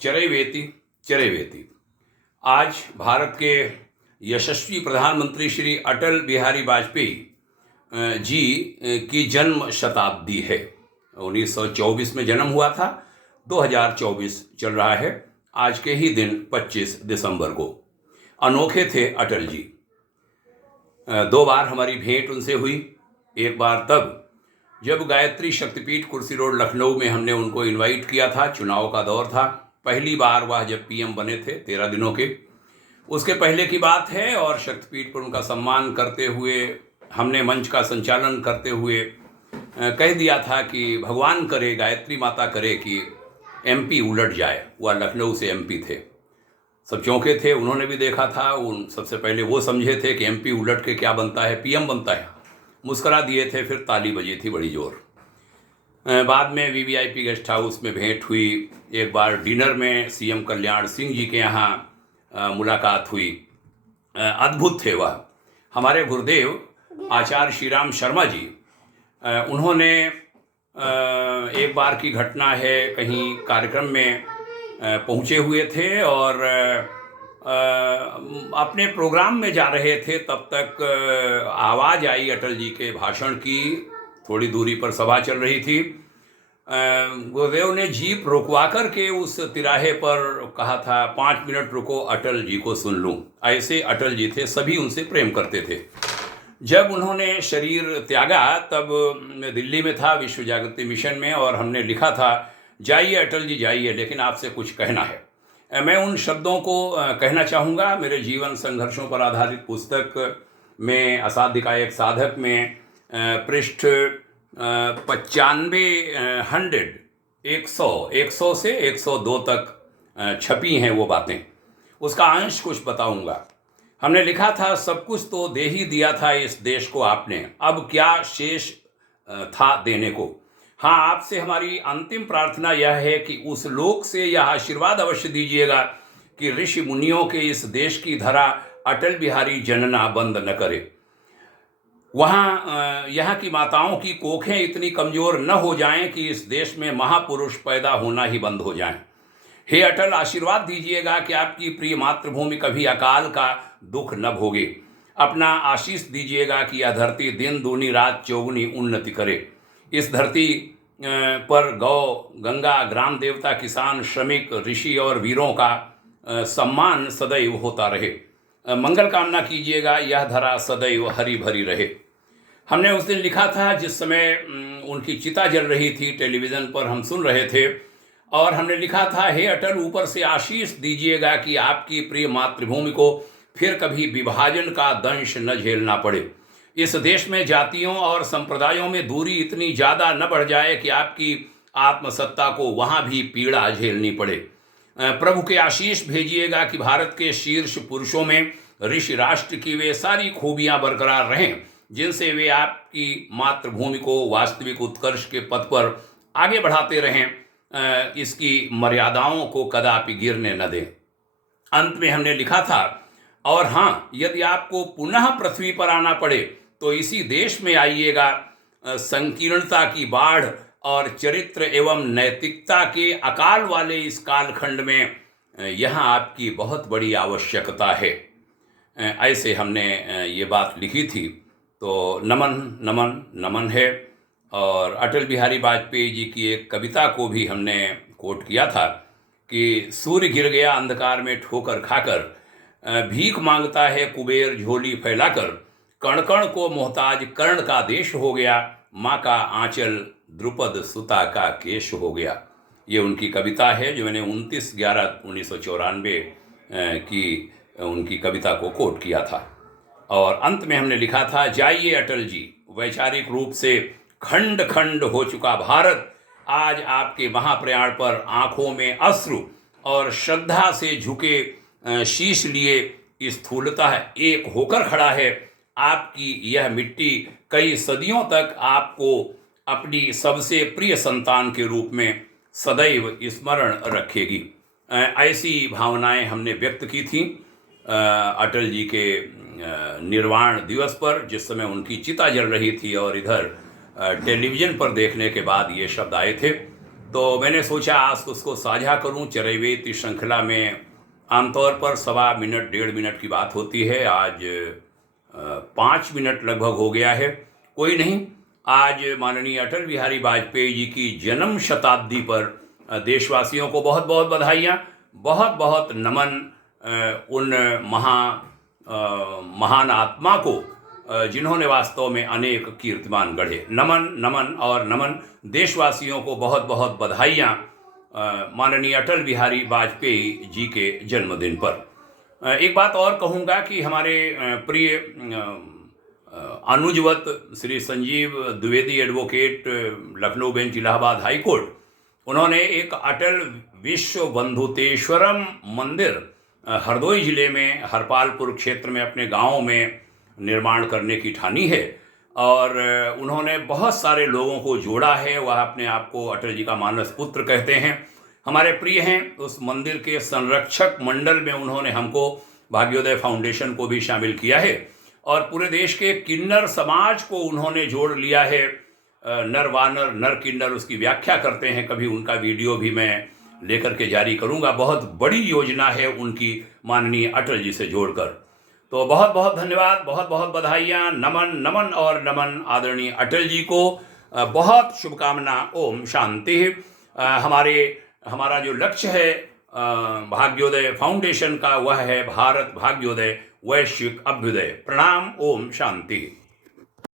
चरैवेति चरैवेति। आज भारत के यशस्वी प्रधानमंत्री श्री अटल बिहारी वाजपेयी जी की जन्म शताब्दी है। 1924 में जन्म हुआ था, 2024 चल रहा है। आज के ही दिन 25 दिसंबर को अनोखे थे अटल जी। 2 बार हमारी भेंट उनसे हुई। एक बार तब जब गायत्री शक्तिपीठ कुर्सी रोड लखनऊ में हमने उनको इनवाइट किया था, चुनाव का दौर था। पहली बार वह जब पीएम बने थे 13 दिनों के, उसके पहले की बात है। और शक्तिपीठ पर उनका सम्मान करते हुए हमने मंच का संचालन करते हुए कह दिया था कि भगवान करे, गायत्री माता करे कि एमपी उलट जाए। वह लखनऊ से एमपी थे, सब चौंके थे। उन्होंने भी देखा था। उन सबसे पहले वो समझे थे कि एमपी उलट के क्या बनता है, पीएम बनता है। मुस्करा दिए थे, फिर ताली बजी थी बड़ी जोर। बाद में वीवीआईपी गेस्ट हाउस में भेंट हुई। एक बार डिनर में सीएम कल्याण सिंह जी के यहाँ मुलाकात हुई। अद्भुत थे वह। हमारे गुरुदेव आचार्य श्रीराम शर्मा जी, उन्होंने एक बार की घटना है, कहीं कार्यक्रम में पहुँचे हुए थे और अपने प्रोग्राम में जा रहे थे। तब तक आवाज़ आई अटल जी के भाषण की। थोड़ी दूरी पर सभा चल रही थी। गुरुदेव ने जीप रोकवा कर के उस तिराहे पर कहा था, 5 मिनट रुको, अटल जी को सुन लूं। ऐसे अटल जी थे, सभी उनसे प्रेम करते थे। जब उन्होंने शरीर त्यागा तब मैं दिल्ली में था विश्व जागृति मिशन में, और हमने लिखा था, जाइए अटल जी जाइए, लेकिन आपसे कुछ कहना है। मैं उन शब्दों को कहना चाहूँगा। मेरे जीवन संघर्षों पर आधारित पुस्तक में असाध्य का एक साधक में पृष्ठ 95 100 से 102 तक छपी हैं वो बातें। उसका अंश कुछ बताऊंगा। हमने लिखा था, सब कुछ तो दे ही दिया था इस देश को आपने, अब क्या शेष था देने को। हाँ, आपसे हमारी अंतिम प्रार्थना यह है कि उस लोक से यह आशीर्वाद अवश्य दीजिएगा कि ऋषि मुनियों के इस देश की धरा अटल बिहारी जनना बंद न करे। वहाँ यहाँ की माताओं की कोखें इतनी कमज़ोर न हो जाएं कि इस देश में महापुरुष पैदा होना ही बंद हो जाएं। हे अटल, आशीर्वाद दीजिएगा कि आपकी प्रिय मातृभूमि कभी अकाल का दुख न भोगे। अपना आशीष दीजिएगा कि यह धरती दिन दूनी रात चौगुनी उन्नति करे। इस धरती पर गौ, गंगा, ग्राम देवता, किसान, श्रमिक, ऋषि और वीरों का सम्मान सदैव होता रहे। मंगल कामना कीजिएगा, यह धरा सदैव हरी भरी रहे। हमने उस दिन लिखा था जिस समय उनकी चिता जल रही थी, टेलीविज़न पर हम सुन रहे थे, और हमने लिखा था, हे अटल, ऊपर से आशीष दीजिएगा कि आपकी प्रिय मातृभूमि को फिर कभी विभाजन का दंश न झेलना पड़े। इस देश में जातियों और संप्रदायों में दूरी इतनी ज़्यादा न बढ़ जाए कि आपकी आत्मसत्ता को वहाँ भी पीड़ा झेलनी पड़े। प्रभु के आशीष भेजिएगा कि भारत के शीर्ष पुरुषों में ऋषि राष्ट्र की वे सारी खूबियाँ बरकरार रहें जिनसे वे आपकी मातृभूमि को वास्तविक उत्कर्ष के पथ पर आगे बढ़ाते रहें। इसकी मर्यादाओं को कदापि गिरने न दें। अंत में हमने लिखा था, और हाँ, यदि आपको पुनः पृथ्वी पर आना पड़े तो इसी देश में आइएगा। संकीर्णता की बाढ़ और चरित्र एवं नैतिकता के अकाल वाले इस कालखंड में यहाँ आपकी बहुत बड़ी आवश्यकता है। ऐसे हमने ये बात लिखी थी। तो नमन नमन नमन है। और अटल बिहारी वाजपेयी जी की एक कविता को भी हमने कोट किया था कि सूर्य गिर गया अंधकार में ठोकर खाकर, भीख मांगता है कुबेर झोली फैलाकर, कण कण को मोहताज कर्ण का देश हो गया, माँ का आंचल द्रुपद सुता का केश हो गया। ये उनकी कविता है जो मैंने 29/11/1994 की उनकी कविता को कोट किया था। और अंत में हमने लिखा था, जाइए अटल जी, वैचारिक रूप से खंड खंड हो चुका भारत आज आपके महाप्रयाण पर आंखों में अश्रु और श्रद्धा से झुके शीश लिए स्थूलता एक होकर खड़ा है। आपकी यह मिट्टी कई सदियों तक आपको अपनी सबसे प्रिय संतान के रूप में सदैव स्मरण रखेगी। ऐसी भावनाएं हमने व्यक्त की थी अटल जी के निर्वाण दिवस पर, जिस समय उनकी चिता जल रही थी और इधर टेलीविज़न पर देखने के बाद ये शब्द आए थे। तो मैंने सोचा आज तो उसको साझा करूं। चरैवेति श्रृंखला में आमतौर पर 1.25 मिनट 1.5 मिनट की बात होती है। आज 5 मिनट लगभग हो गया है। कोई नहीं, आज माननीय अटल बिहारी वाजपेयी जी की जन्म शताब्दी पर देशवासियों को बहुत बहुत बधाइयाँ, बहुत बहुत नमन उन महान आत्मा को जिन्होंने वास्तव में अनेक कीर्तिमान गढ़े। नमन नमन और नमन। देशवासियों को बहुत बहुत बधाइयाँ माननीय अटल बिहारी वाजपेयी जी के जन्मदिन पर। एक बात और कहूँगा कि हमारे प्रिय अनुजवत Shri Sanjeev Dwivedi advocate, Lucknow bench, Allahabad high court, उन्होंने एक अटल विश्व बंधुतेश्वरम मंदिर हरदोई जिले में हरपालपुर क्षेत्र में अपने गांव में निर्माण करने की ठानी है। और उन्होंने बहुत सारे लोगों को जोड़ा है। वह अपने आप को अटल जी का मानस पुत्र कहते हैं, हमारे प्रिय हैं। उस मंदिर के संरक्षक मंडल में उन्होंने हमको, भाग्योदय फाउंडेशन को भी शामिल किया है। और पूरे देश के किन्नर समाज को उन्होंने जोड़ लिया है। नर वानर नर किन्नर उसकी व्याख्या करते हैं, कभी उनका वीडियो भी मैं लेकर के जारी करूंगा। बहुत बड़ी योजना है उनकी, माननीय अटल जी से जोड़कर। तो बहुत बहुत धन्यवाद, बहुत बहुत बधाइयाँ, नमन नमन और नमन आदरणीय अटल जी को। बहुत शुभकामना। ओम शांति। हमारा जो लक्ष्य है भाग्योदय फाउंडेशन का, वह है भारत भाग्योदय, वैश्विक अभ्युदय। प्रणाम। ओम शांति।